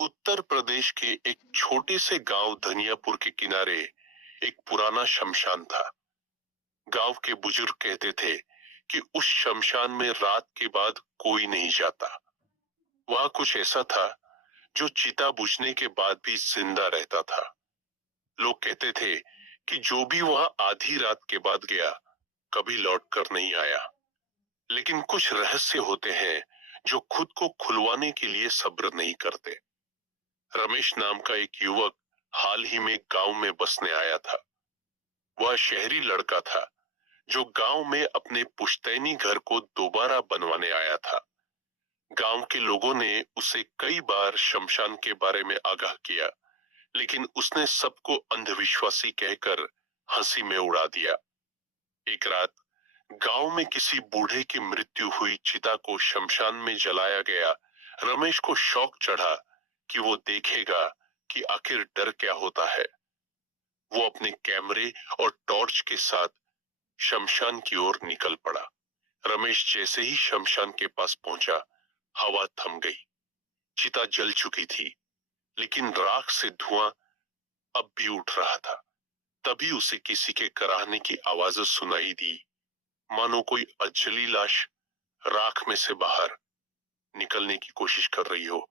उत्तर प्रदेश के एक छोटे से गांव धनियापुर के किनारे एक पुराना शमशान था। गांव के बुजुर्ग कहते थे कि उस शमशान में रात के बाद कोई नहीं जाता। वहां कुछ ऐसा था जो चिता बुझने के बाद भी जिंदा रहता था। लोग कहते थे कि जो भी वहां आधी रात के बाद गया कभी लौट कर नहीं आया। लेकिन कुछ रहस्य होते हैं जो खुद को खुलवाने के लिए सब्र नहीं करते। रमेश नाम का एक युवक हाल ही में गांव में बसने आया था। वह शहरी लड़का था जो गांव में अपने पुश्तैनी घर को दोबारा बनवाने आया था। गांव के लोगों ने उसे कई बार शमशान के बारे में आगाह किया, लेकिन उसने सबको अंधविश्वासी कहकर हंसी में उड़ा दिया। एक रात गांव में किसी बूढ़े की मृत्यु हुई चिता को शमशान में जलाया गया। रमेश को शौक चढ़ा कि वो देखेगा कि आखिर डर क्या होता है। वो अपने कैमरे और टॉर्च के साथ शमशान की ओर निकल पड़ा। रमेश जैसे ही शमशान के पास पहुंचा, हवा थम गई। चिता जल चुकी थी, लेकिन राख से धुआं अब भी उठ रहा था। तभी उसे किसी के कराहने की आवाज सुनाई दी, मानो कोई अजली लाश राख में से बाहर निकलने की कोशिश कर रही हो।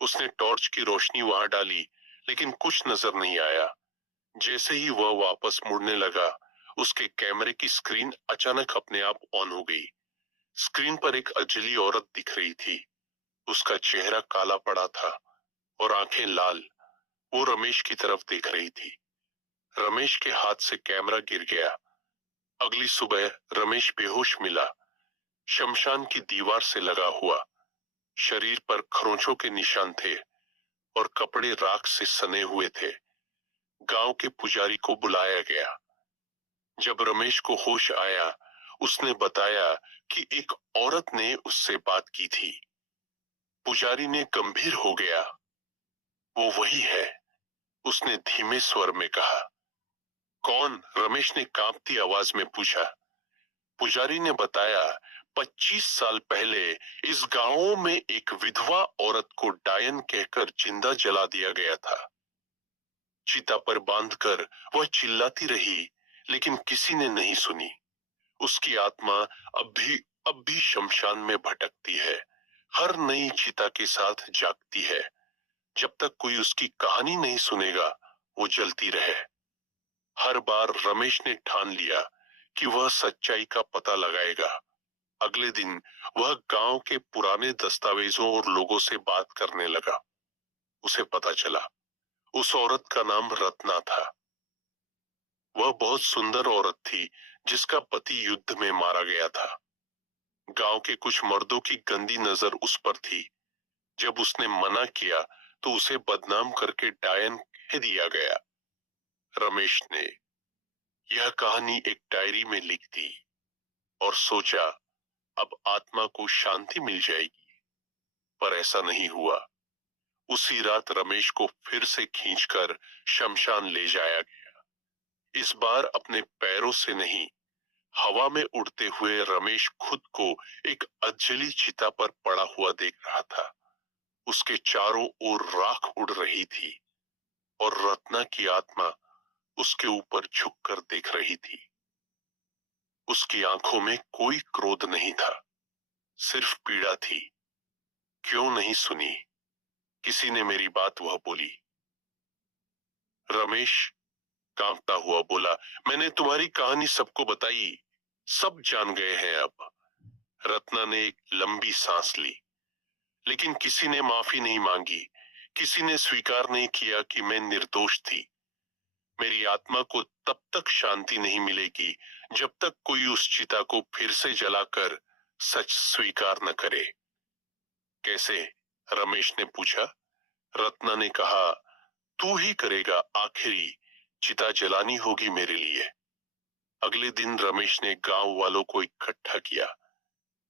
उसने टॉर्च की रोशनी वहां डाली, लेकिन कुछ नजर नहीं आया। जैसे ही वह वापस मुड़ने लगा, उसके कैमरे की स्क्रीन अचानक अपने आप ऑन हो गई। स्क्रीन पर एक अजली औरत दिख रही थी। उसका चेहरा काला पड़ा था और आंखें लाल। वो रमेश की तरफ देख रही थी। रमेश के हाथ से कैमरा गिर गया। अगली सुबह रमेश बेहोश मिला, शमशान की दीवार से लगा हुआ। शरीर पर खरोंचों के निशान थे और कपड़े राख से सने हुए थे। गांव के पुजारी को बुलाया गया। जब रमेश को होश आया, उसने बताया कि एक औरत ने उससे बात की थी। पुजारी ने गंभीर हो गया, वो वही है, उसने धीमे स्वर में कहा। कौन? रमेश ने कांपती आवाज में पूछा। पुजारी ने बताया, 25 साल पहले इस गांव में एक विधवा औरत को डायन कहकर जिंदा जला दिया गया था। चिता पर बांधकर वह चिल्लाती रही, लेकिन किसी ने नहीं सुनी। उसकी आत्मा अब भी शमशान में भटकती है, हर नई चिता के साथ जागती है। जब तक कोई उसकी कहानी नहीं सुनेगा, वो जलती रहे। हर बार रमेश ने ठान लिया कि वह सच्चाई का पता लगाएगा। अगले दिन वह गांव के पुराने दस्तावेजों और लोगों से बात करने लगा। उसे पता चला उस औरत का नाम रत्ना था। वह बहुत सुंदर औरत थी जिसका पति युद्ध में मारा गया था। गांव के कुछ मर्दों की गंदी नजर उस पर थी। जब उसने मना किया तो उसे बदनाम करके डायन कह दिया गया। रमेश ने यह कहानी एक डायरी में लिख दी और सोचा अब आत्मा को शांति मिल जाएगी, पर ऐसा नहीं हुआ। उसी रात रमेश को फिर से खींचकर शमशान ले जाया गया। इस बार अपने पैरों से नहीं, हवा में उड़ते हुए रमेश खुद को एक अजली चिता पर पड़ा हुआ देख रहा था। उसके चारों ओर राख उड़ रही थी और रत्ना की आत्मा उसके ऊपर झुककर देख रही थी। उसकी आंखों में कोई क्रोध नहीं था, सिर्फ पीड़ा थी। क्यों नहीं सुनी किसी ने मेरी बात? वह बोली। रमेश कांपता हुआ बोला, मैंने तुम्हारी कहानी सबको बताई, सब जान गए हैं अब। रत्ना ने एक लंबी सांस ली, लेकिन किसी ने माफी नहीं मांगी। किसी ने स्वीकार नहीं किया कि मैं निर्दोष थी। मेरी आत्मा को तब तक शांति नहीं मिलेगी जब तक कोई उस चिता को फिर से जलाकर सच स्वीकार न करे। कैसे? रमेश ने पूछा। रत्ना ने कहा, तू ही करेगा, आखिरी चिता जलानी होगी मेरे लिए। अगले दिन रमेश ने गांव वालों को इकट्ठा किया।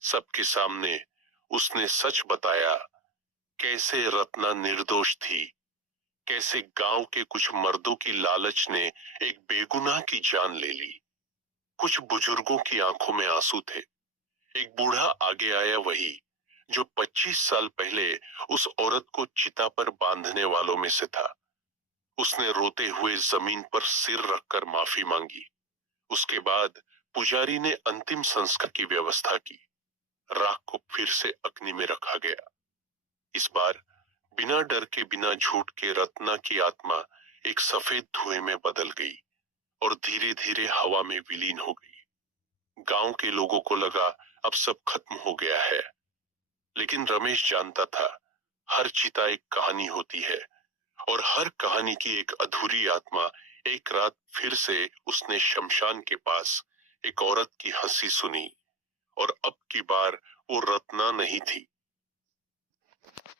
सबके सामने उसने सच बताया, कैसे रत्ना निर्दोष थी, कैसे गांव के कुछ मर्दों की लालच ने एक बेगुनाह की जान ले ली। कुछ बुजुर्गों की आंखों में आंसू थे। एक बूढ़ा आगे आया, वही जो 25 साल पहले उस औरत को चिता पर बांधने वालों में से था। उसने रोते हुए जमीन पर सिर रखकर माफी मांगी। उसके बाद पुजारी ने अंतिम संस्कार की व्यवस्था की। राख को फिर से अग्नि में रखा गया। इस बार बिना डर के, बिना झूठ के रत्ना की आत्मा एक सफेद धुएं में बदल गई और धीरे धीरे हवा में विलीन हो गई। गांव के लोगों को लगा अब सब खत्म हो गया है, लेकिन रमेश जानता था हर चिता एक कहानी होती है और हर कहानी की एक अधूरी आत्मा। एक रात फिर से उसने शमशान के पास एक औरत की हंसी सुनी और अब की बार वो रत्ना नहीं थी,